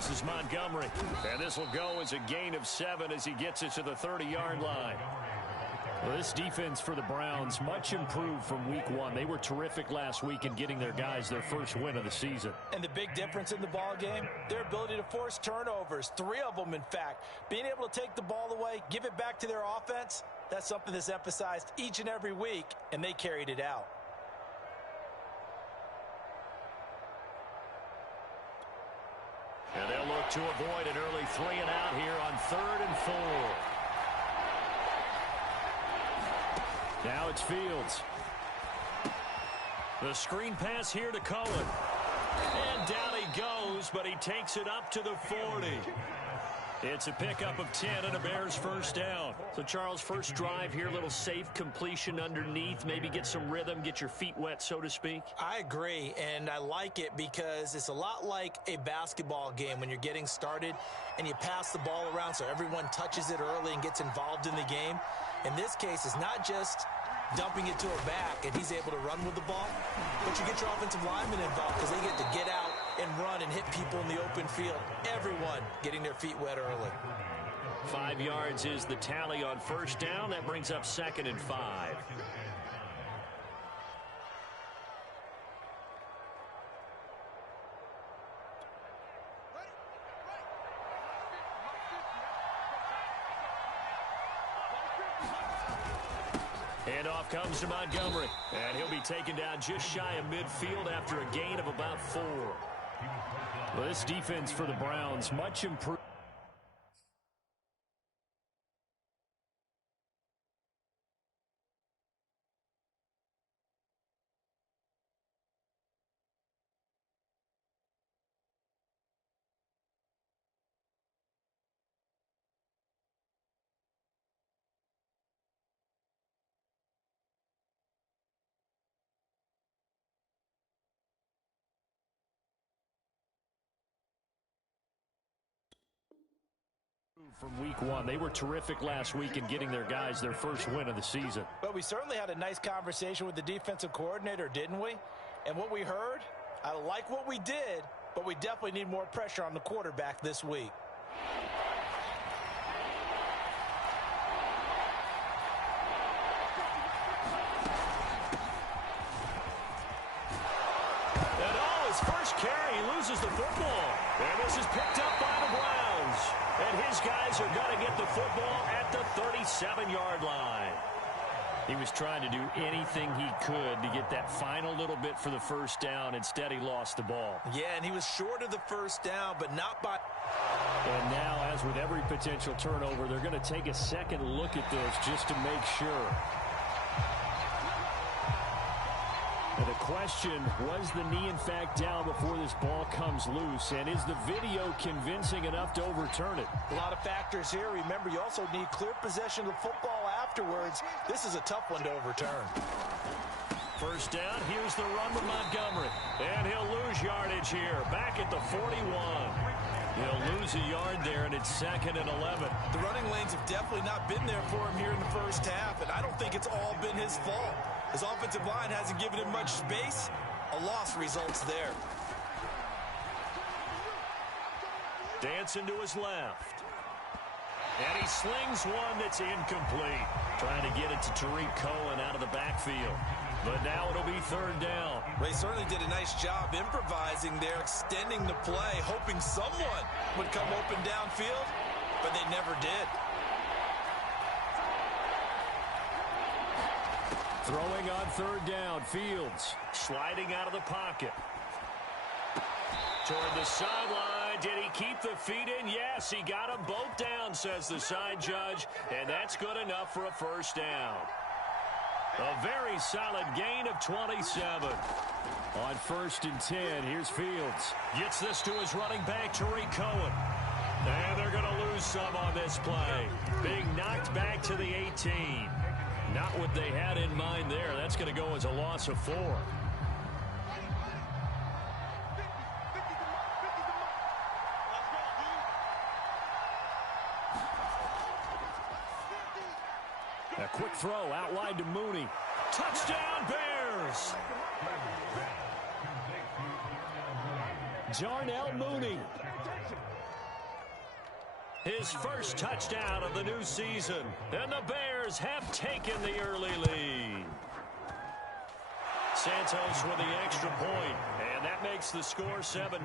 This is Montgomery. And this will go as a gain of 7 as he gets it to the 30-yard line. Well, this defense for the Browns, much improved from week 1. They were terrific last week in getting their guys their first win of the season. And the big difference in the ball game, their ability to force turnovers, 3 of them, in fact. Being able to take the ball away, give it back to their offense, that's something that's emphasized each and every week, and they carried it out. And they'll look to avoid an early 3-and-out here on 3rd and 4. Now it's Fields. The screen pass here to Cohen. And down he goes, but he takes it up to the 40. It's a pickup of 10 and a Bears first down. So, Charles, first drive here, little safe completion underneath. Maybe get some rhythm, get your feet wet, so to speak. I agree, and I like it because it's a lot like a basketball game when you're getting started and you pass the ball around so everyone touches it early and gets involved in the game. In this case, it's not just dumping it to a back and he's able to run with the ball, but you get your offensive linemen involved because they get to get out and run and hit people in the open field. Everyone getting their feet wet early. 5 yards is the tally on first down. That brings up 2nd and 5. Handoff comes to Montgomery, and he'll be taken down just shy of midfield after a gain of about 4. Well, this defense for the Browns, much improved. From week 1. They were terrific last week in getting their guys their first win of the season. But we certainly had a nice conversation with the defensive coordinator, didn't we? And what we heard, I like what we did, but we definitely need more pressure on the quarterback this week. And his first carry, he loses the football. And this is picked up by the Browns. And his guys are going to get the football at the 37-yard line. He was trying to do anything he could to get that final little bit for the first down. Instead, he lost the ball. Yeah, and he was short of the first down, but not by... And now, as with every potential turnover, they're going to take a second look at this just to make sure. And the question, was the knee in fact down before this ball comes loose? And is the video convincing enough to overturn it? A lot of factors here. Remember, you also need clear possession of the football afterwards. This is a tough one to overturn. First down, here's the run with Montgomery. And he'll lose yardage here, back at the 41. He'll lose a yard there, and it's 2nd and 11. The running lanes have definitely not been there for him here in the first half, and I don't think it's all been his fault. His offensive line hasn't given him much space. A loss results there. Dancing to his left. And he slings one that's incomplete. Trying to get it to Tariq Cohen out of the backfield. But now it'll be 3rd down. They certainly did a nice job improvising there, extending the play, hoping someone would come open downfield, but they never did. Throwing on 3rd down, Fields sliding out of the pocket. Toward the sideline, did he keep the feet in? Yes, he got them both down, says the side judge, and that's good enough for a first down. A very solid gain of 27. On 1st and 10, here's Fields. Gets this to his running back, Tariq Cohen. And they're going to lose some on this play. Being knocked back to the 18. Not what they had in mind there. That's going to go as a loss of 4. A quick throw out wide to Mooney. Touchdown, Bears! Darnell Mooney. His first touchdown of the new season. And the Bears have taken the early lead. Santos with the extra point, and that makes the score 7-0.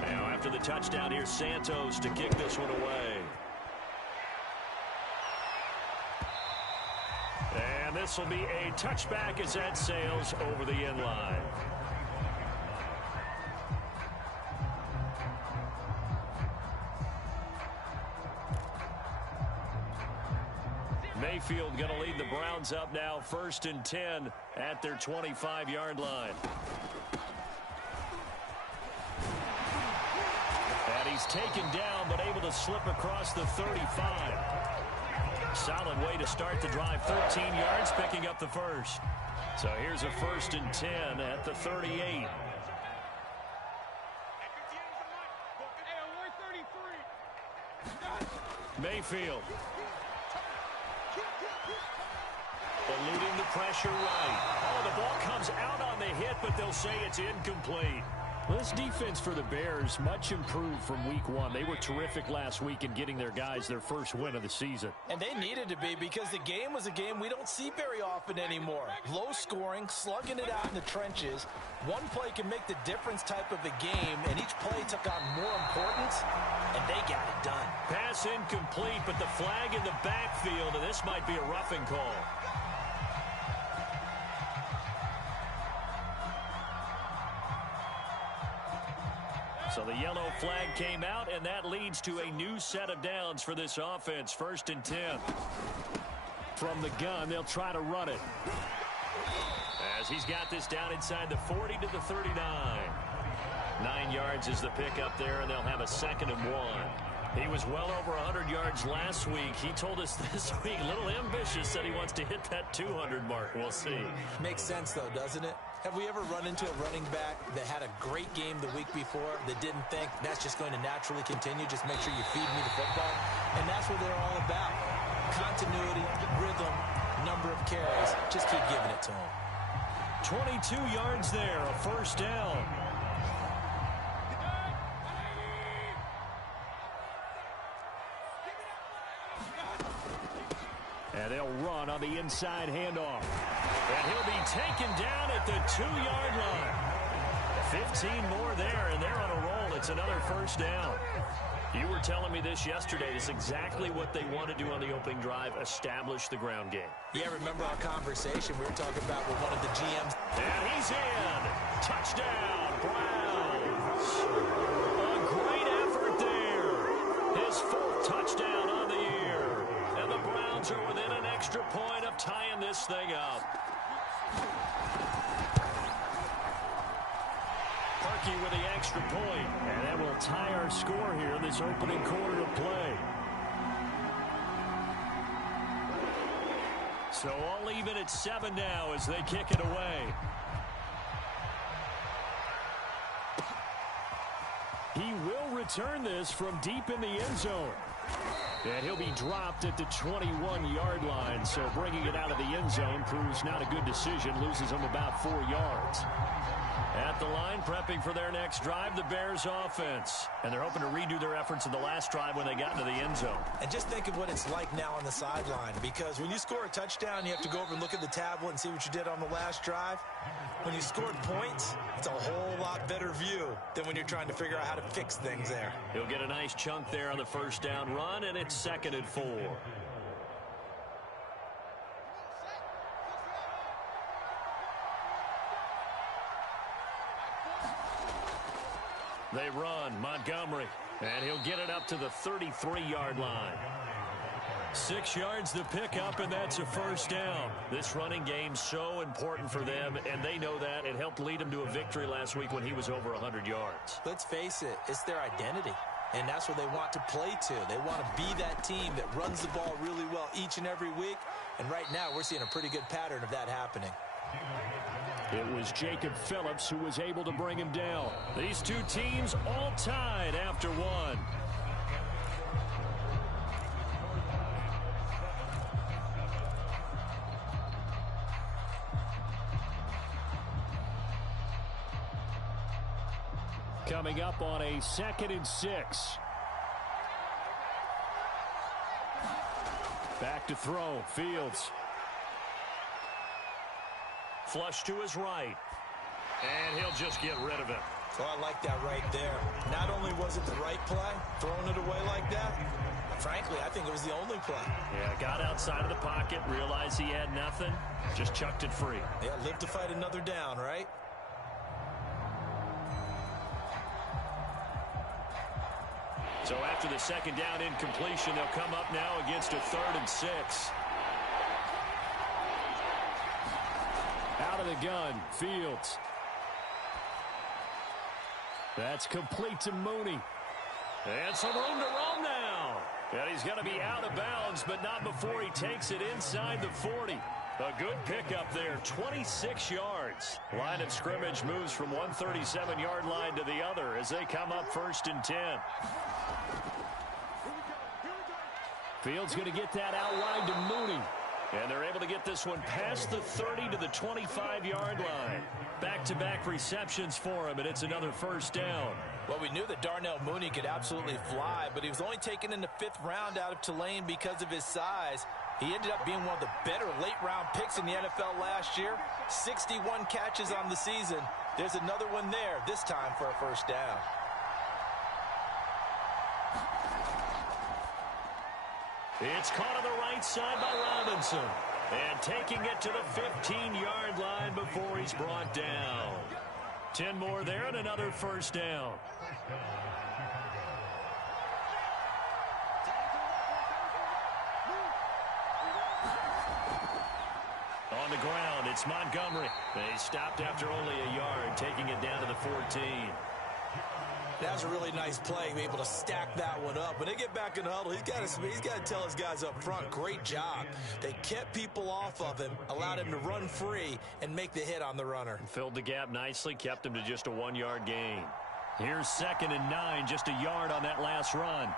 Now after the touchdown, here's Santos to kick this one away. And this will be a touchback as that sails over the end line. Mayfield going to lead the Browns up now, 1st and 10 at their 25-yard line. And he's taken down, but able to slip across the 35. Solid way to start the drive, 13 yards, picking up the first. So here's a 1st and 10 at the 38. Mayfield. Eluding the pressure right. Oh, the ball comes out on the hit, but they'll say it's incomplete. This defense for the Bears, much improved from week 1. They were terrific last week in getting their guys their first win of the season. And they needed to be, because the game was a game we don't see very often anymore. Low scoring, slugging it out in the trenches. One play can make the difference type of a game, and each play took on more importance, and they got it done. Pass incomplete, but the flag in the backfield, and this might be a roughing call. So the yellow flag came out, and that leads to a new set of downs for this offense. 1st and 10. From the gun, they'll try to run it. As he's got this down inside the 40 to the 39. 9 yards is the pickup there, and they'll have a 2nd and 1. He was well over 100 yards last week. He told us this week, a little ambitious, said he wants to hit that 200 mark. We'll see. Makes sense, though, doesn't it? Have we ever run into a running back that had a great game the week before that didn't think that's just going to naturally continue? Just make sure you feed me the football. And that's what they're all about. Continuity, rhythm, number of carries. Just keep giving it to them. 22 yards there, a 1st down. And they'll run on the inside handoff. And he'll be taken down at the 2-yard line. 15 more there, and they're on a roll. It's another 1st down. You were telling me this yesterday. This is exactly what they want to do on the opening drive, establish the ground game. Yeah, remember our conversation we were talking about with one of the GMs. And he's in. Touchdown, Browns. A great effort there. His 4th touchdown on the year. And the Browns are within an extra point of tying this thing up. Parkey with the extra point, and that will tie our score here this opening quarter of play. So all even at 7 now as they kick it away. He will return this from deep in the end zone. And he'll be dropped at the 21-yard line, so bringing it out of the end zone proves not a good decision, loses him about 4 yards. At the line, prepping for their next drive, the Bears offense. And they're hoping to redo their efforts in the last drive when they got into the end zone. And just think of what it's like now on the sideline, because when you score a touchdown, you have to go over and look at the tablet and see what you did on the last drive. When you scored points, it's a whole lot better view than when you're trying to figure out how to fix things there. He'll get a nice chunk there on the 1st down run, and it's 2nd and 4. They run, Montgomery, and he'll get it up to the 33-yard line. 6 yards the pickup, and that's a 1st down. This running game's so important for them, and they know that. It helped lead them to a victory last week when he was over 100 yards. Let's face it, it's their identity, and that's what they want to play to. They want to be that team that runs the ball really well each and every week, and right now we're seeing a pretty good pattern of that happening. It was Jacob Phillips who was able to bring him down. These two teams all tied after one. Coming up on a 2nd and 6. Back to throw. Fields. Flush to his right. And he'll just get rid of it. Well, I like that right there. Not only was it the right play, throwing it away like that, frankly, I think it was the only play. Yeah, got outside of the pocket, realized he had nothing, just chucked it free. Yeah, live to fight another down, right? So after the 2nd down incompletion, they'll come up now against a 3rd and 6. Out of the gun, Fields. That's complete to Mooney. And some room to roam now. And he's going to be out of bounds, but not before he takes it inside the 40. A good pickup there, 26 yards. Line of scrimmage moves from one 37-yard line to the other as they come up 1st and 10. Fields going to get that out wide to Mooney. And they're able to get this one past the 30 to the 25-yard line. Back-to-back receptions for him, and it's another 1st down. Well, we knew that Darnell Mooney could absolutely fly, but he was only taken in the 5th round out of Tulane because of his size. He ended up being one of the better late-round picks in the NFL last year. 61 catches on the season. There's another one there, this time for a 1st down. It's caught on the right side by Robinson. And taking it to the 15-yard line before he's brought down. 10 more there and another 1st down. On the ground, it's Montgomery. They stopped after only a yard, taking it down to the 14. That was a really nice play, be able to stack that one up. When they get back in the huddle, he's got to tell his guys up front, great job. They kept people off of him, allowed him to run free, and make the hit on the runner. Filled the gap nicely, kept him to just a 1-yard gain. Here's 2nd and 9, just a yard on that last run.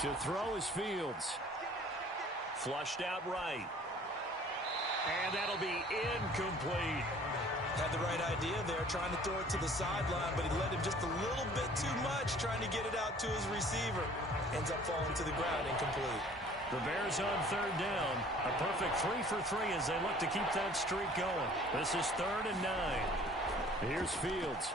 To throw is Fields. Flushed out right. And that'll be incomplete. Had the right idea there, trying to throw it to the sideline, but he led him just a little bit too much, trying to get it out to his receiver. Ends up falling to the ground, incomplete. The Bears on 3rd down. A perfect 3 for 3 as they look to keep that streak going. This is 3rd and 9. Here's Fields.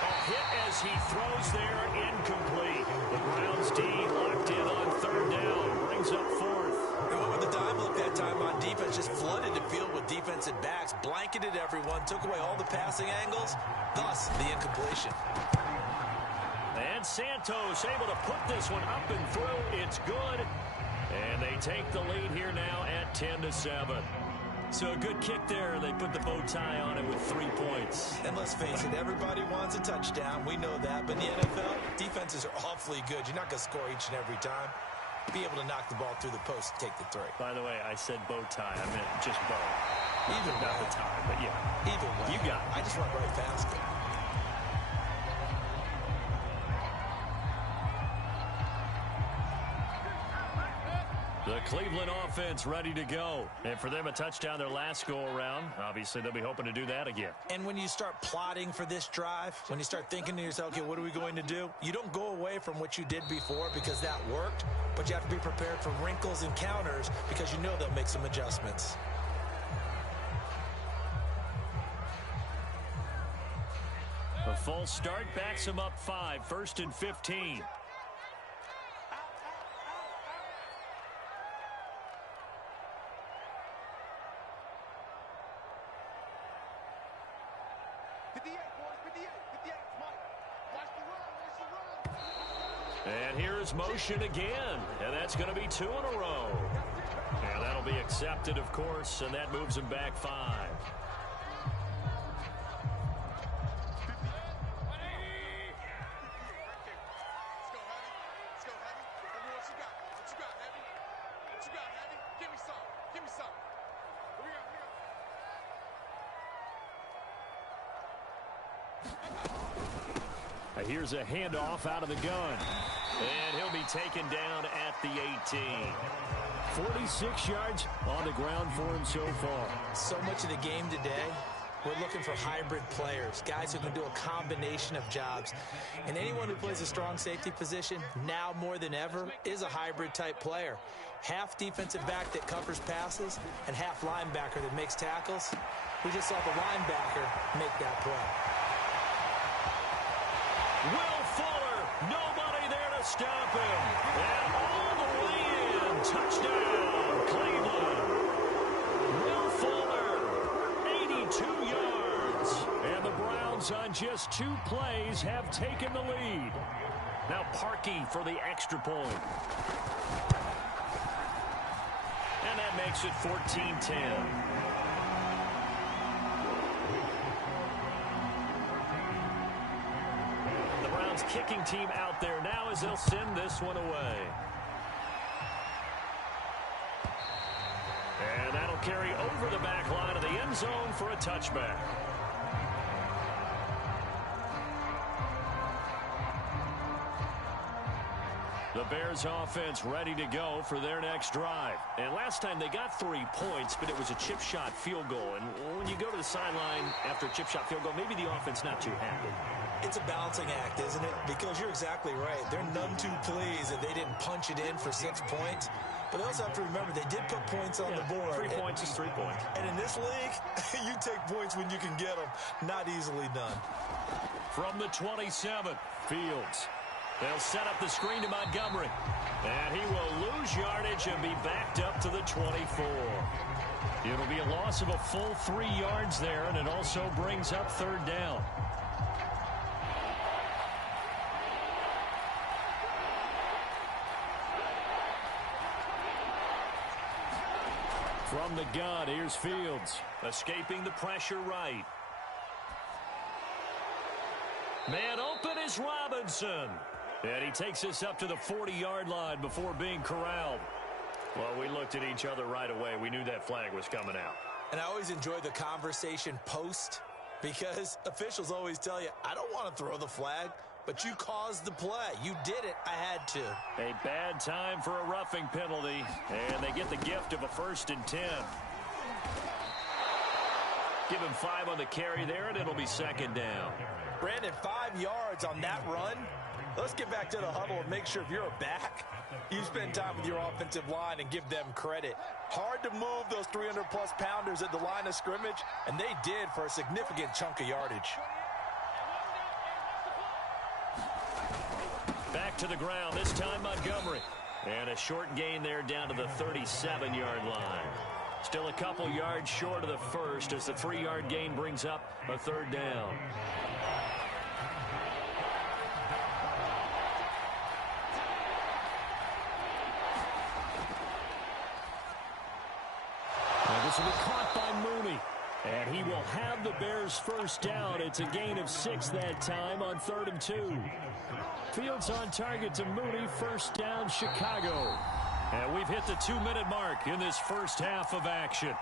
A hit as he throws there, incomplete. The Browns D locked in on 3rd down. Brings up 4th. And what with the dime look that time on defense, just flooded the field with defensive backs, blanketed everyone, took away all the passing angles, thus the incompletion. And Santos able to put this one up and through. It's good. And they take the lead here now at 10-7. So a good kick there. They put the bow tie on it with 3 points. And let's face it, everybody wants a touchdown. We know that. But in the NFL, defenses are awfully good. You're not going to score each and every time. Be able to knock the ball through the post and take the 3. By the way, I said bow tie. I meant just bow. Either way. Not the tie, but yeah. Either way. You got it. I just went right past it. The Cleveland offense ready to go. And for them, a touchdown their last go-around. Obviously, they'll be hoping to do that again. And when you start plotting for this drive, when you start thinking to yourself, okay, what are we going to do? You don't go away from what you did before because that worked, but you have to be prepared for wrinkles and counters because you know they'll make some adjustments. A false start backs him up 5, 1st and 15. And here's motion again, and that's going to be 2 in a row. And that'll be accepted, of course, and that moves him back 5. Here's a handoff out of the gun. And he'll be taken down at the 18. 46 yards on the ground for him so far. So much of the game today, we're looking for hybrid players, guys who can do a combination of jobs. And anyone who plays a strong safety position, now more than ever, is a hybrid type player. Half defensive back that covers passes and half linebacker that makes tackles. We just saw the linebacker make that play. Will Fuller, nobody there to stop him. And all the way in, touchdown, Cleveland. Will Fuller, 82 yards. And the Browns on just 2 plays have taken the lead. Now Parkey for the extra point. And that makes it 14-10. Kicking team out there now as they'll send this one away. And that'll carry over the back line of the end zone for a touchback. The Bears offense ready to go for their next drive. And last time they got 3 points, but it was a chip shot field goal. And when you go to the sideline after a chip shot field goal, maybe the offense not too happy. It's a balancing act, isn't it? Because you're exactly right. They're none too pleased that they didn't punch it in for 6 points. But they also have to remember they did put points on the board. 3 points is 3 points. And in this league, you take points when you can get them. Not easily done. From the 27, Fields. They'll set up the screen to Montgomery. And he will lose yardage and be backed up to the 24. It'll be a loss of a full 3 yards there, and it also brings up 3rd down. From the gun, here's Fields. Escaping the pressure right. Man open is Robinson. And he takes us up to the 40-yard line before being corralled. Well, we looked at each other right away. We knew that flag was coming out. And I always enjoy the conversation post because officials always tell you, I don't want to throw the flag, but you caused the play. You did it. I had to. A bad time for a roughing penalty, and they get the gift of a 1st and 10. Give him 5 on the carry there, and it'll be 2nd down. Brandon, 5 yards on that run. Let's get back to the huddle and make sure if you're a back, you spend time with your offensive line and give them credit. Hard to move those 300-plus pounders at the line of scrimmage, and they did for a significant chunk of yardage. Back to the ground, this time Montgomery. And a short gain there down to the 37-yard line. Still a couple yards short of the first as the 3-yard gain brings up a 3rd down. This will be caught by Mooney. And he will have the Bears' 1st down. It's a gain of 6 that time on 3rd and 2. Fields on target to Mooney. 1st down, Chicago. And we've hit the 2-minute mark in this first half of action.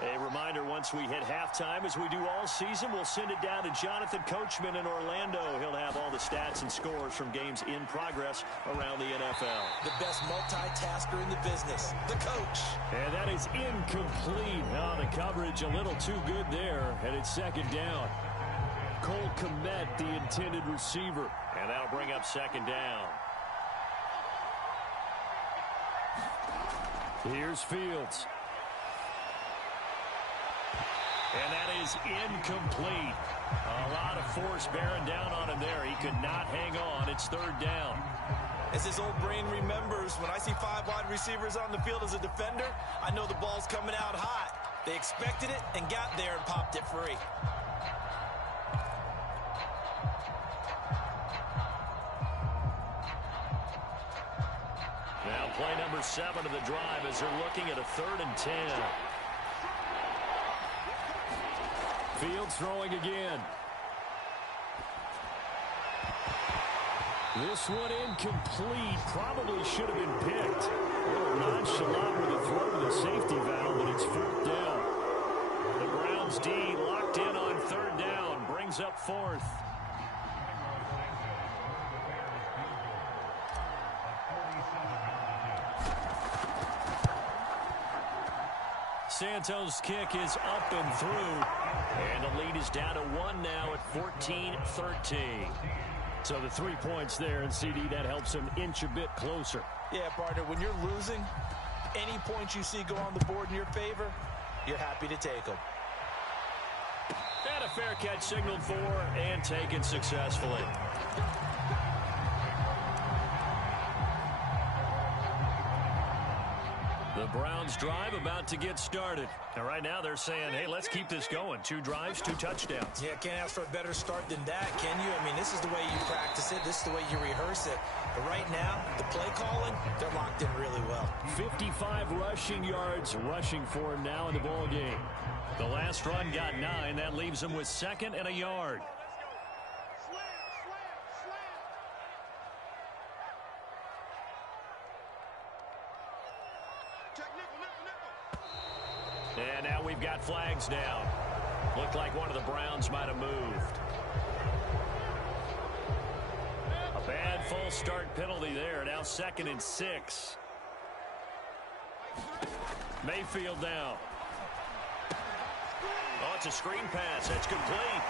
A reminder, once we hit halftime, as we do all season, we'll send it down to Jonathan Coachman in Orlando. He'll have all the stats and scores from games in progress around the NFL. The best multitasker in the business, the coach. And that is incomplete. Oh, the coverage a little too good there, and it's 2nd down. Cole Kmet, the intended receiver. And that'll bring up 2nd down. Here's Fields. And that is incomplete. A lot of force bearing down on him there. He could not hang on. It's 3rd down. As his old brain remembers, when I see 5 wide receivers on the field as a defender, I know the ball's coming out hot. They expected it and got there and popped it free. Now play number 7 of the drive as they're looking at a 3rd and 10. Fields throwing again. This one incomplete. Probably should have been picked. A little nonchalant with a throw to the safety valve, but it's 4th down. Browns D locked in on third down. Brings up fourth. Santos' kick is up and through. And the lead is down to 1 now at 14-13. So the 3 points there, and CD, that helps him inch a bit closer. Yeah, partner, when you're losing, any points you see go on the board in your favor, you're happy to take them. And a fair catch signaled for and taken successfully. The Browns drive about to get started. And right now they're saying, hey, let's keep this going. 2 drives, 2 touchdowns. Yeah, can't ask for a better start than that, can you? I mean, this is the way you practice it. This is the way you rehearse it. But right now, the play calling, they're locked in really well. 55 rushing yards rushing for him now in the ball game. The last run got 9. That leaves him with 2nd and a yard. And now we've got flags down. Looked like one of the Browns might have moved. A bad false start penalty there. Now 2nd and 6. Mayfield now. Oh, it's a screen pass. That's complete.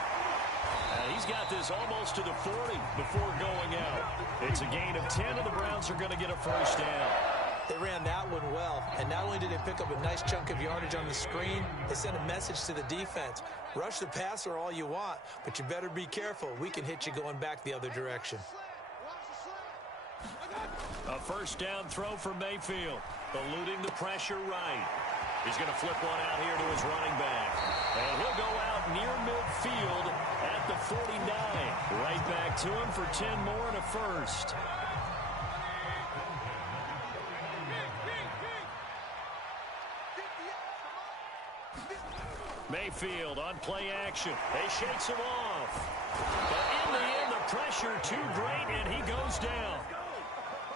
He's got this almost to the 40 before going out. It's a gain of 10, and the Browns are going to get a first down. They ran that one well, and not only did they pick up a nice chunk of yardage on the screen, they sent a message to the defense. Rush the passer all you want, but you better be careful. We can hit you going back the other direction. A first down throw for Mayfield, eluding the pressure right. He's going to flip one out here to his running back. And he'll go out near midfield at the 49. Right back to him for 10 more and a first. Mayfield on play action. They shakes him off. But in the end, the pressure too great, and he goes down.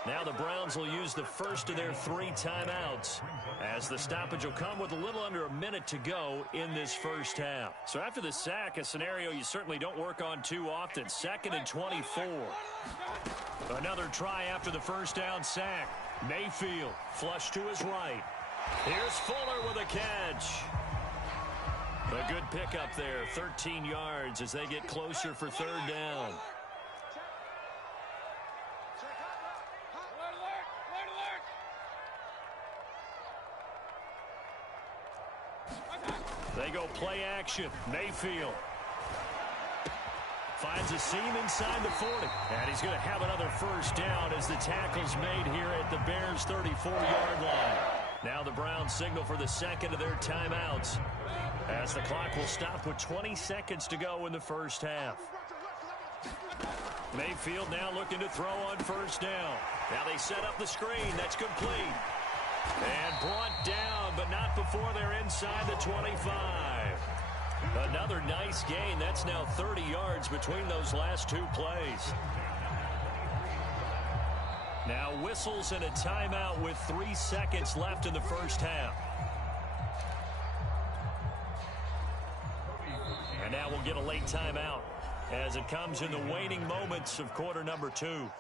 Now the Browns will use the first of their 3 timeouts, as the stoppage will come with a little under a minute to go in this first half. So after the sack, a scenario you certainly don't work on too often. 2nd and 24. Another try after the first down sack. Mayfield flush to his right. Here's Fuller with a catch. A good pickup there, 13 yards as they get closer for 3rd down. They go play action. Mayfield finds a seam inside the 40. And he's going to have another first down as the tackle's made here at the Bears' 34-yard line. Now the Browns signal for the 2nd of their timeouts, as the clock will stop with 20 seconds to go in the first half. Mayfield now looking to throw on first down. Now they set up the screen. That's complete. And brought down, but not before they're inside the 25. Another nice gain. That's now 30 yards between those last 2 plays. Now whistles and a timeout with 3 seconds left in the first half. And now we'll get a late timeout as it comes in the waning moments of quarter number 2.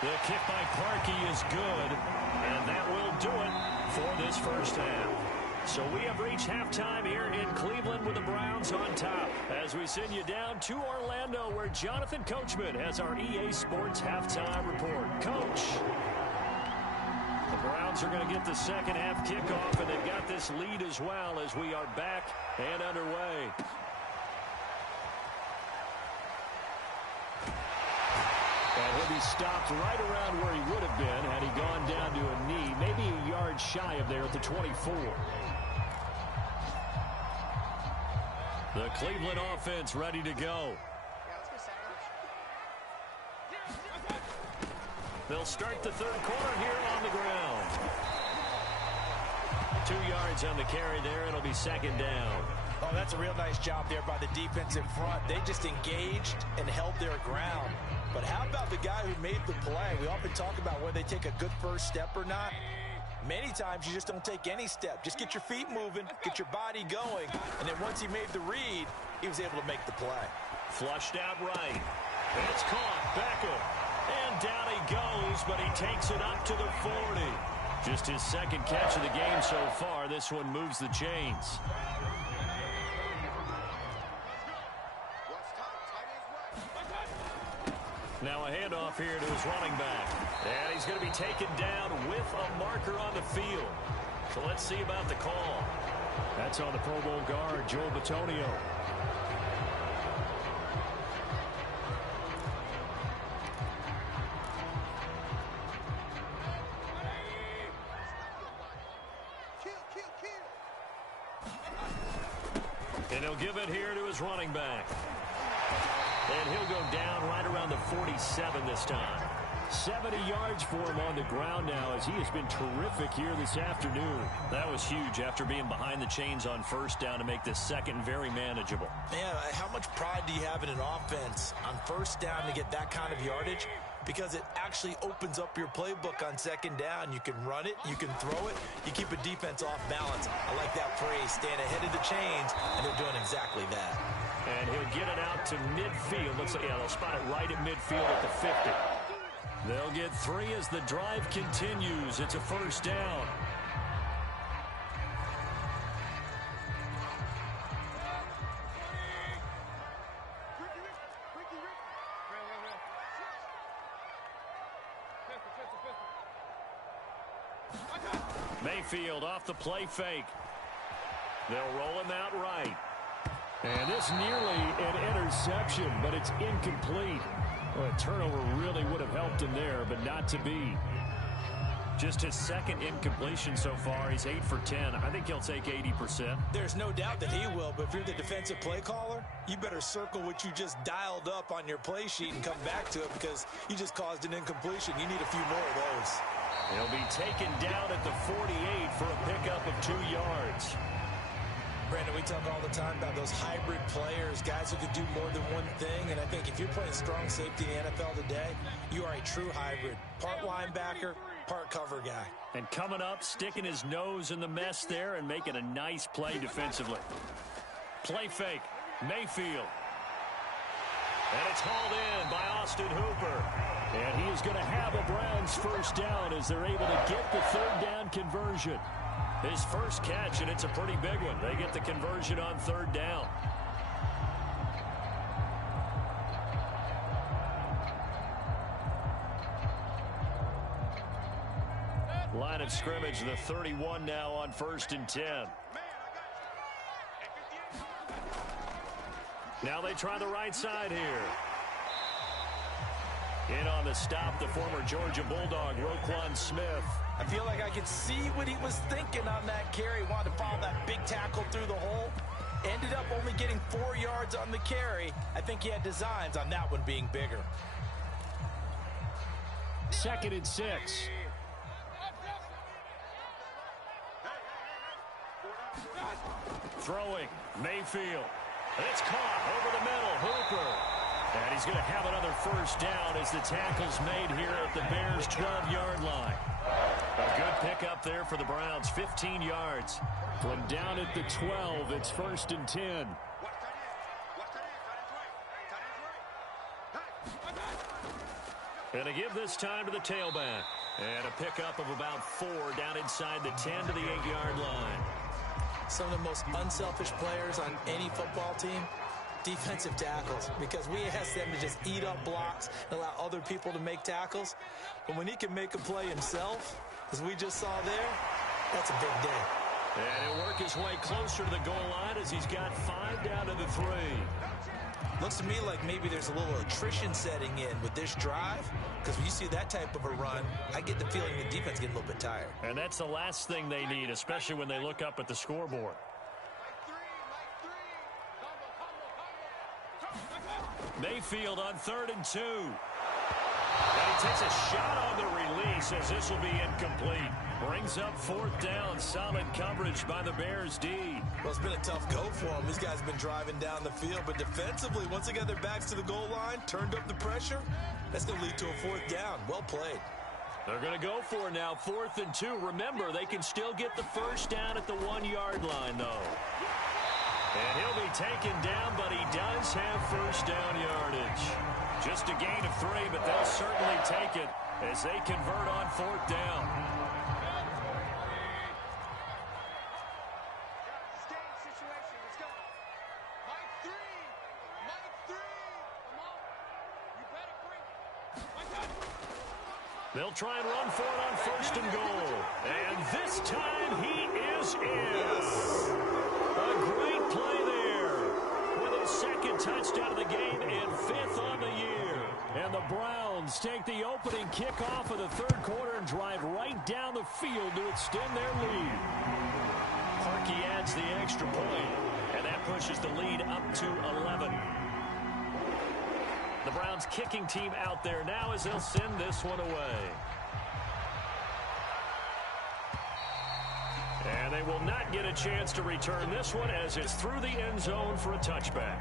The kick by Parkey is good, and that will do it for this first half. So we have reached halftime here in Cleveland with the Browns on top, as we send you down to Orlando, where Jonathan Coachman has our EA Sports halftime report. Coach, the Browns are going to get the second half kickoff, and they've got this lead as well as we are back and underway. And he'll be stopped right around where he would have been had he gone down to a knee, maybe a yard shy of there at the 24. The Cleveland offense ready to go. They'll start the 3rd quarter here on the ground. 2 yards on the carry there. It'll be 2nd down. Oh, that's a real nice job there by the defense in front. They just engaged and held their ground. But how about the guy who made the play? We often talk about whether they take a good first step or not. Many times you just don't take any step. Just get your feet moving, get your body going, and then once he made the read, he was able to make the play. Flushed out right. It's caught. Beckham. And down he goes, but he takes it up to the 40. Just his second catch of the game so far. This one moves the chains. Now a handoff here to his running back. And he's going to be taken down with a marker on the field. So let's see about the call. That's on the Pro Bowl guard, Joel Bitonio. And he'll give it here to his running back. And he'll go down right around the 47 this time. 70 yards for him on the ground now as he has been terrific here this afternoon. That was huge after being behind the chains on first down to make this second very manageable. Man, how much pride do you have in an offense on first down to get that kind of yardage? Because it actually opens up your playbook on second down. You can run it, you can throw it, you keep a defense off balance. I like that phrase, staying ahead of the chains, and they're doing exactly that. And he'll get it out to midfield. Looks like, yeah, they'll spot it right at midfield at the 50. They'll get 3 as the drive continues. It's a first down. Mayfield off the play fake. They'll roll him out right. And this nearly an interception, but it's incomplete. Well, a turnover really would have helped him there, but not to be. Just his second incompletion so far. He's 8 for 10. I think he'll take 80%. There's no doubt that he will, but if you're the defensive play caller, you better circle what you just dialed up on your play sheet and come back to it because you just caused an incompletion. You need a few more of those. He'll be taken down at the 48 for a pickup of 2 yards. Brandon, we talk all the time about those hybrid players, guys who can do more than one thing, and I think if you're playing strong safety in the NFL today, you are a true hybrid. Part linebacker, part cover guy. And coming up, sticking his nose in the mess there and making a nice play defensively. Play fake, Mayfield. And it's hauled in by Austin Hooper. And he is going to have a Browns first down as they're able to get the third down conversion. His first catch, and it's a pretty big one. They get the conversion on third down. Line of scrimmage, the 31 now on 1st and 10. Now they try the right side here. In on the stop, the former Georgia Bulldog, Roquan Smith. I feel like I could see what he was thinking on that carry. Wanted to follow that big tackle through the hole. Ended up only getting 4 yards on the carry. I think he had designs on that one being bigger. 2nd and 6. Throwing, Mayfield. It's caught over the middle, Hooper. And he's going to have another first down as the tackle's made here at the Bears' 12-yard line. A good pickup there for the Browns, 15 yards. From down at the 12, it's 1st and 10. And a give this time to the tailback. And a pickup of about 4 down inside the 10 to the 8-yard line. Some of the most unselfish players on any football team, defensive tackles, because we ask them to just eat up blocks and allow other people to make tackles. But when he can make a play himself, as we just saw there, that's a big day. And he'll work his way closer to the goal line as he's got 5 down to the 3. Looks to me like maybe there's a little attrition setting in with this drive, because when you see that type of a run, I get the feeling the defense getting a little bit tired. And that's the last thing they need, especially when they look up at the scoreboard. Mayfield on 3rd and 2. And he takes a shot on the release as this will be incomplete. Brings up fourth down. Solid coverage by the Bears D. Well, it's been a tough go for them. These guys have been driving down the field, but defensively, once they got their backs to the goal line, turned up the pressure, that's going to lead to a fourth down. Well played. They're going to go for now 4th and 2. Remember, they can still get the first down at the 1-yard line, though. And he'll be taken down, but he does have first down yardage. Just a gain of 3, but they'll certainly take it as they convert on 4th down. They'll try and run for it on 1st and goal. And this time he is in. A great play there with his 2nd touchdown of the game and 5th on the year. And the Browns take the opening kickoff of the 3rd quarter and drive right down the field to extend their lead. Parkey adds the extra point, and that pushes the lead up to 11. The Browns kicking team out there now as they'll send this one away. And they will not get a chance to return this one as it's through the end zone for a touchback.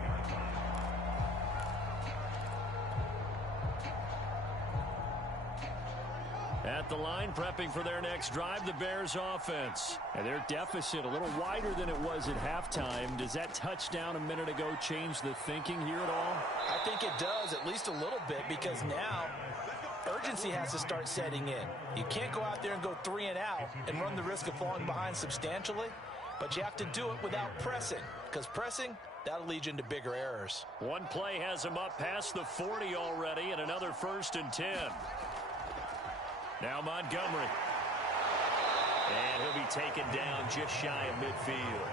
At the line, prepping for their next drive, the Bears offense. And their deficit a little wider than it was at halftime. Does that touchdown a minute ago change the thinking here at all? I think it does, at least a little bit, because now urgency has to start setting in. You can't go out there and go 3 and out and run the risk of falling behind substantially, but you have to do it without pressing, because pressing, that'll lead you into bigger errors. One play has him up past the 40 already, and another 1st and 10. Now Montgomery. And he'll be taken down just shy of midfield.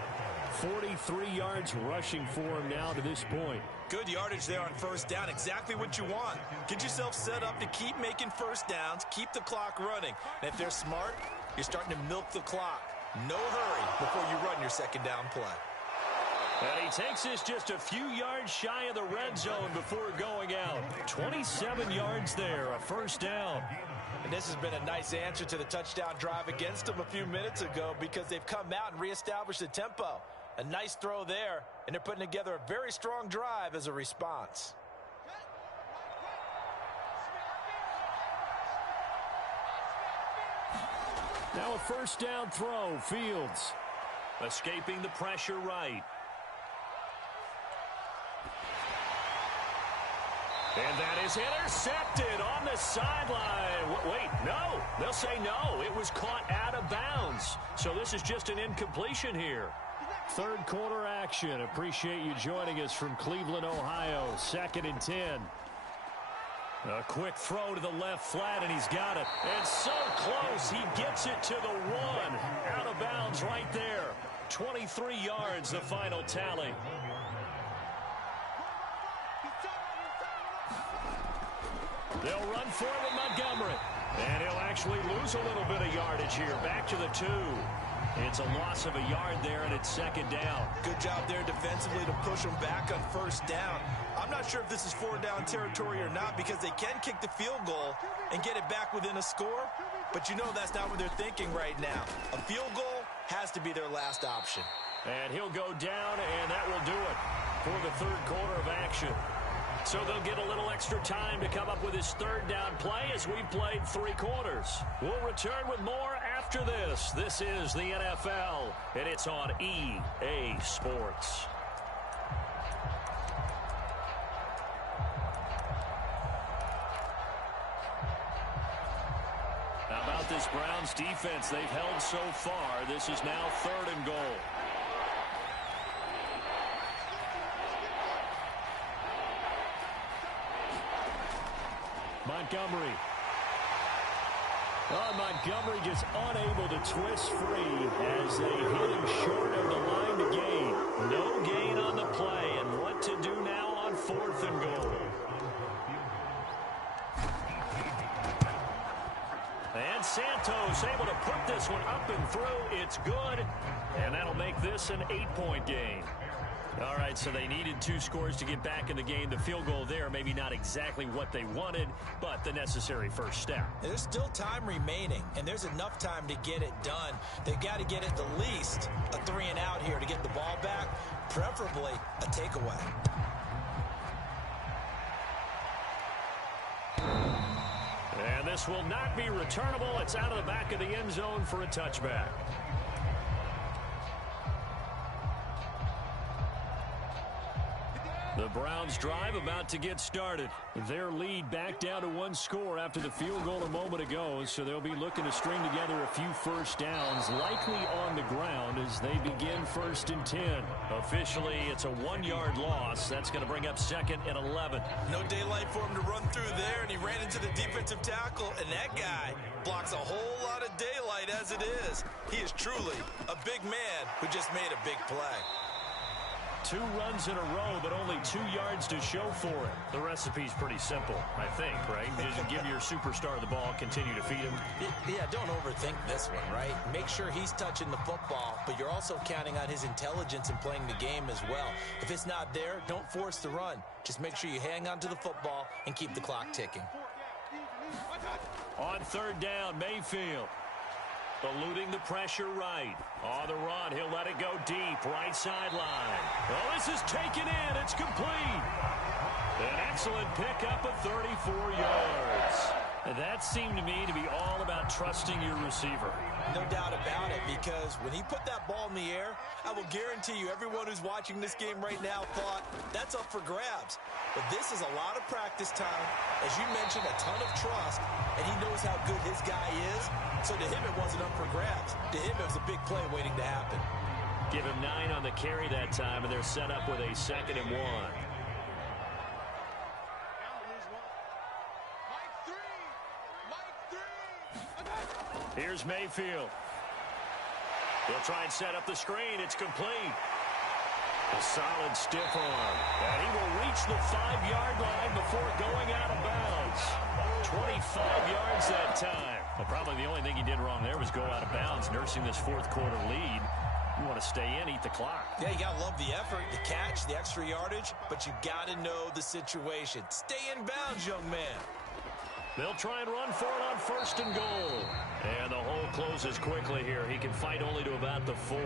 43 yards rushing for him now to this point. Good yardage there on 1st down. Exactly what you want. Get yourself set up to keep making 1st downs, keep the clock running. And if they're smart, you're starting to milk the clock. No hurry before you run your 2nd down play. And he takes this just a few yards shy of the red zone before going out. 27 yards there, a 1st down. And this has been a nice answer to the touchdown drive against them a few minutes ago because they've come out and reestablished the tempo. A nice throw there, and they're putting together a very strong drive as a response. Now a 1st down throw, Fields. Escaping the pressure right. And that is intercepted on the sideline. Wait, no. They'll say no. It was caught out of bounds. So this is just an incompletion here. 3rd quarter action. Appreciate you joining us from Cleveland, Ohio. 2nd and 10. A quick throw to the left flat, and he's got it. And so close. He gets it to the 1. Out of bounds right there. 23 yards, the final tally. They'll run for it with Montgomery. And he'll actually lose a little bit of yardage here. Back to the 2. It's a loss of a yard there, and it's 2nd down. Good job there defensively to push them back on 1st down. I'm not sure if this is 4 down territory or not because they can kick the field goal and get it back within a score. But you know that's not what they're thinking right now. A field goal has to be their last option. And he'll go down, and that will do it for the 3rd quarter of action. So they'll get a little extra time to come up with his 3rd down play as we've played 3 quarters. We'll return with more after this. This is the NFL, and it's on EA Sports. How about this Browns defense they've held so far? This is now 3rd and goal. Montgomery. Oh, Montgomery just unable to twist free as they hit him short of the line to gain. No gain on the play, and what to do now on 4th and goal. And Santos able to put this one up and through. It's good, and that'll make this an 8-point game. All right, so they needed 2 scores to get back in the game. The field goal there, maybe not exactly what they wanted, but the necessary first step. There's still time remaining, and there's enough time to get it done. They've got to get at the least a 3-and-out here to get the ball back, preferably a takeaway. And this will not be returnable. It's out of the back of the end zone for a touchback. The Browns drive about to get started. Their lead back down to 1 score after the field goal a moment ago, so they'll be looking to string together a few first downs, likely on the ground as they begin 1st and 10. Officially, it's a 1-yard loss. That's going to bring up 2nd and 11. No daylight for him to run through there, and he ran into the defensive tackle, and that guy blocks a whole lot of daylight as it is. He is truly a big man who just made a big play. 2 runs in a row, but only 2 yards to show for it. The recipe's pretty simple, I think, right? Just give your superstar the ball, continue to feed him. Yeah, don't overthink this one, right? Make sure he's touching the football, but you're also counting on his intelligence in playing the game as well. If it's not there, don't force the run. Just make sure you hang on to the football and keep the clock ticking. On 3rd down, Mayfield. Eluding the pressure right. On the run, he'll let it go deep. Right sideline. Oh, this is taken in. It's complete. An excellent pickup of 34 yards. And that seemed to me to be all about trusting your receiver. No doubt about it, because when he put that ball in the air, I will guarantee you everyone who's watching this game right now thought that's up for grabs. But this is a lot of practice time. As you mentioned, a ton of trust, and he knows how good his guy is. So to him, it wasn't up for grabs. To him, it was a big play waiting to happen. Give him 9 on the carry that time, and they're set up with a 2nd and 1. Here's Mayfield. He'll try and set up the screen. It's complete. A solid stiff arm. And he will reach the 5-yard line before going out of bounds. 25 yards that time. Well, probably the only thing he did wrong there was go out of bounds, nursing this 4th quarter lead. You want to stay in, eat the clock. Yeah, you got to love the effort, the catch, the extra yardage, but you got to know the situation. Stay in bounds, young man. They'll try and run for it on 1st and goal. And the hole closes quickly here. He can fight only to about the 4.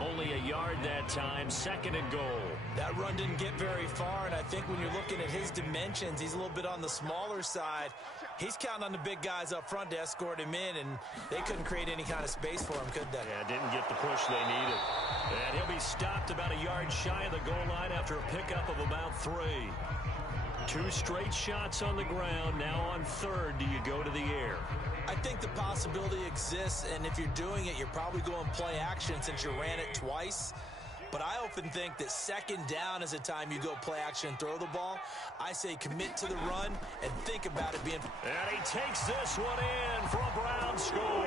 Only a yard that time, 2nd and goal. That run didn't get very far, and I think when you're looking at his dimensions, he's a little bit on the smaller side. He's counting on the big guys up front to escort him in, and they couldn't create any kind of space for him, could they? Yeah, didn't get the push they needed. And he'll be stopped about a yard shy of the goal line after a pickup of about 3. 2 straight shots on the ground. Now on 3rd, do you go to the air? I think the possibility exists, and if you're doing it, you're probably going play action since you ran it twice. But I often think that 2nd down is a time you go play action and throw the ball. I say commit to the run and think about it being... And he takes this one in for a Brown score.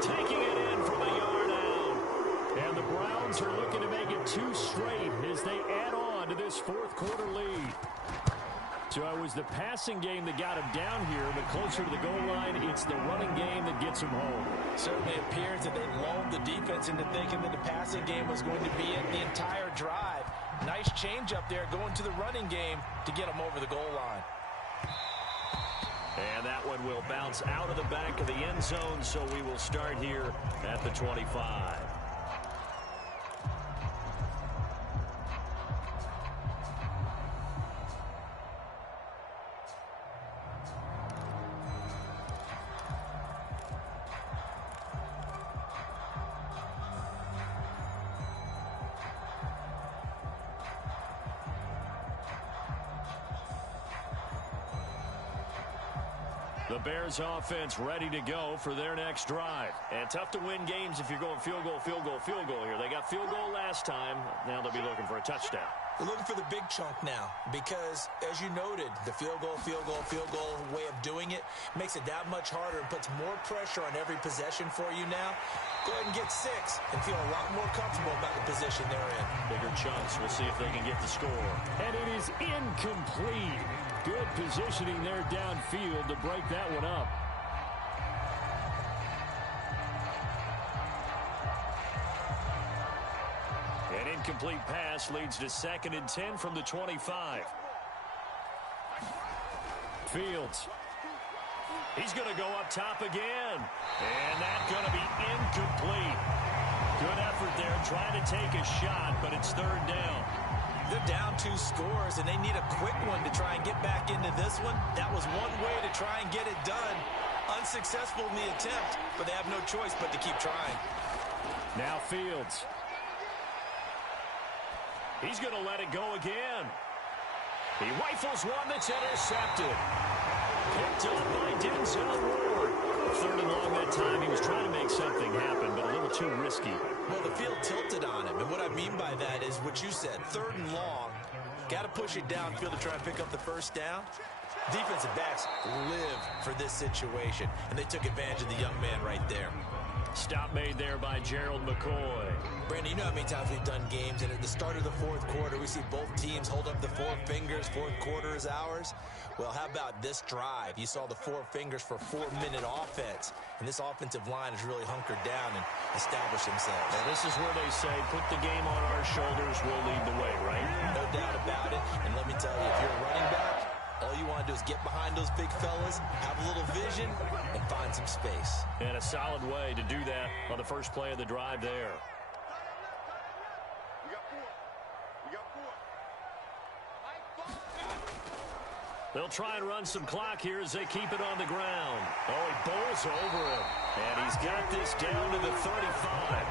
Taking it in from a yard out. And the Browns are looking to make it 2 straight as they add on to this 4th quarter lead. So it was the passing game that got him down here, but closer to the goal line, it's the running game that gets him home. Certainly appears that they lulled the defense into thinking that the passing game was going to be it the entire drive. Nice change up there going to the running game to get him over the goal line. And that one will bounce out of the back of the end zone, so we will start here at the 25. The Bears offense ready to go for their next drive. And tough to win games if you're going field goal, field goal, field goal here. They got field goal last time. Now they'll be looking for a touchdown. They're looking for the big chunk now because, as you noted, the field goal way of doing it makes it that much harder and puts more pressure on every possession for you now. Go ahead and get 6 and feel a lot more comfortable about the position they're in. Bigger chunks. We'll see if they can get the score. And it is incomplete. Good positioning there downfield to break that one up. And in incomplete pass leads to 2nd and 10 from the 25. Fields. He's going to go up top again. And that's going to be incomplete. Good effort there trying to take a shot, but it's 3rd down. They're down 2 scores, and they need a quick one to try and get back into this one. That was one way to try and get it done. Unsuccessful in the attempt, but they have no choice but to keep trying. Now Fields. He's going to let it go again. He rifles one that's intercepted. Picked up by Denzel Ward. 3rd and long that time. He was trying to make something happen, but a little too risky. Well, the field tilted on him, and what I mean by that is what you said, 3rd and long. Got to push it downfield to try and pick up the 1st down. Defensive backs live for this situation, and they took advantage of the young man right there. Stop made there by Gerald McCoy. Brandon, you know how many times we've done games, and at the start of the 4th quarter, we see both teams hold up the 4 fingers, 4th quarter is ours. Well, how about this drive? You saw the 4 fingers for 4-minute offense, and this offensive line has really hunkered down and established themselves. And this is where they say, put the game on our shoulders, we'll lead the way, right? No doubt about it, and let me tell you, if you're a running back, all you want to do is get behind those big fellas, have a little vision, and find some space. And a solid way to do that on the first play of the drive there. They'll try and run some clock here as they keep it on the ground. Oh, he bowls over him. And he's got this down to the 35.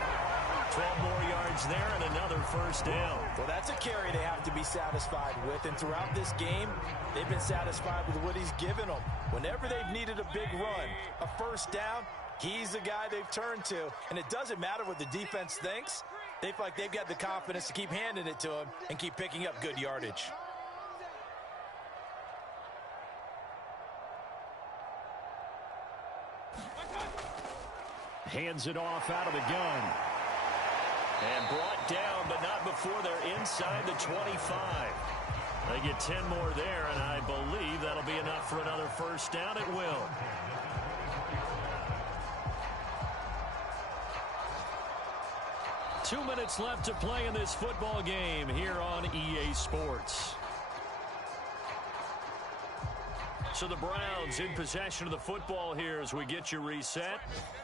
12 more yards there and another 1st down. Well, that's a carry they have to be satisfied with. And throughout this game, they've been satisfied with what he's given them. Whenever they've needed a big run, a 1st down, he's the guy they've turned to. And it doesn't matter what the defense thinks. They feel like they've got the confidence to keep handing it to him and keep picking up good yardage. Hands it off out of the gun. And brought down, but not before they're inside the 25. They get 10 more there, and I believe that'll be enough for another 1st down. It will. Two minutes left to play in this football game here on EA Sports. So the Browns in possession of the football here as we get you reset.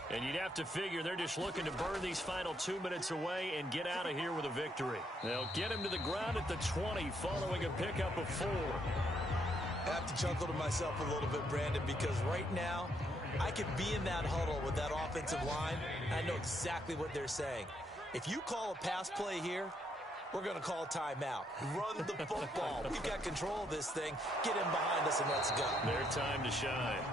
And you'd have to figure they're just looking to burn these final 2 minutes away and get out of here with a victory. They'll get him to the ground at the 20 following a pickup of 4. I have to chuckle to myself a little bit, Brandon, because right now I could be in that huddle with that offensive line. I know exactly what they're saying. If you call a pass play here, we're going to call a timeout. Run the football. We've got control of this thing. Get in behind us and let's go. Their time to shine.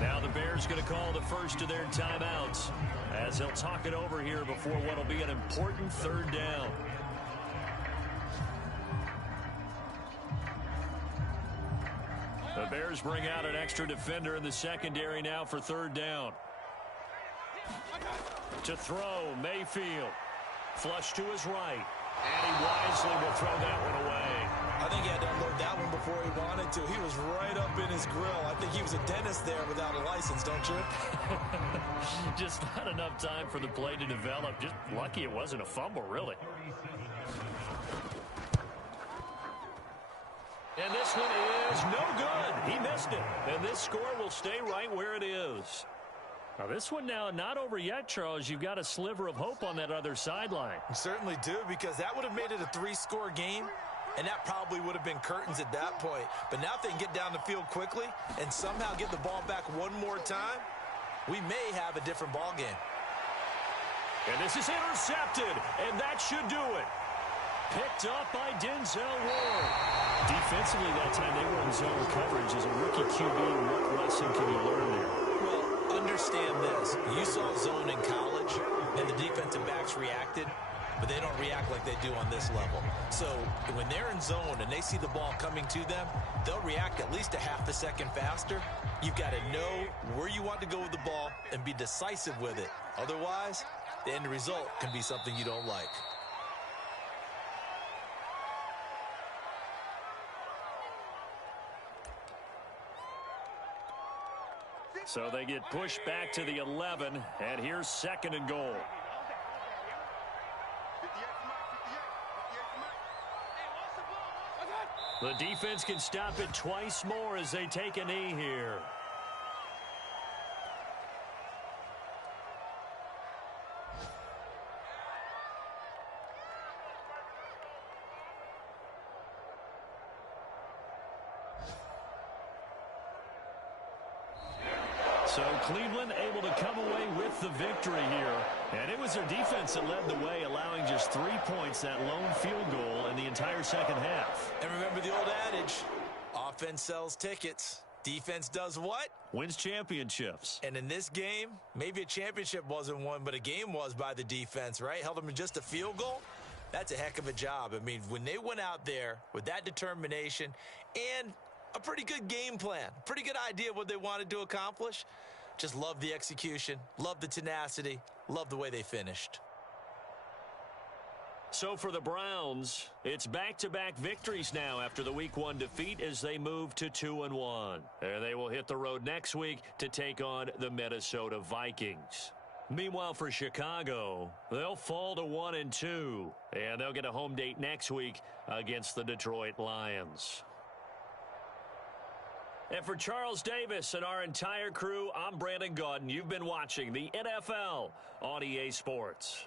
Now the Bears going to call the first of their timeouts as they'll talk it over here before what will be an important 3rd down. The Bears bring out an extra defender in the secondary now for 3rd down. To throw, Mayfield. Flush to his right. And he wisely will throw that one away. I think he had to unload that one before he wanted to. He was right up in his grill. I think he was a dentist there without a license, don't you? Just not enough time for the play to develop. Just lucky it wasn't a fumble, really. And this one is no good. He missed it. And this score will stay right where it is. Now, this one now not over yet, Charles. You've got a sliver of hope on that other sideline. You certainly do, because that would have made it a 3-score game, and that probably would have been curtains at that point. But now if they can get down the field quickly and somehow get the ball back one more time, we may have a different ball game. And this is intercepted, and that should do it. Picked up by Denzel Ward. Defensively that time they were in zone coverage. As a rookie QB, what lesson can you learn there? Well, understand this. You saw zone in college, and the defensive backs reacted, but they don't react like they do on this level. So when they're in zone and they see the ball coming to them, they'll react at least a half a second faster. You've got to know where you want to go with the ball and be decisive with it. Otherwise, the end result can be something you don't like. So they get pushed back to the 11, and here's 2nd and goal. The defense can stop it twice more as they take a knee here. So Cleveland able to come away with the victory here. And it was their defense that led the way, allowing just 3 points, that lone field goal in the entire second half. And remember the old adage, offense sells tickets. Defense does what? Wins championships. And in this game, maybe a championship wasn't won, but a game was by the defense, right? Held them to just a field goal. That's a heck of a job. I mean, when they went out there with that determination and a pretty good game plan, pretty good idea of what they wanted to accomplish, just love the execution, love the tenacity, love the way they finished. So for the Browns, it's back-to-back victories now after the Week 1 defeat as they move to 2-1. And they will hit the road next week to take on the Minnesota Vikings. Meanwhile, for Chicago, they'll fall to 1-2, and they'll get a home date next week against the Detroit Lions. And for Charles Davis and our entire crew, I'm Brandon Gaudin. You've been watching the NFL on EA Sports.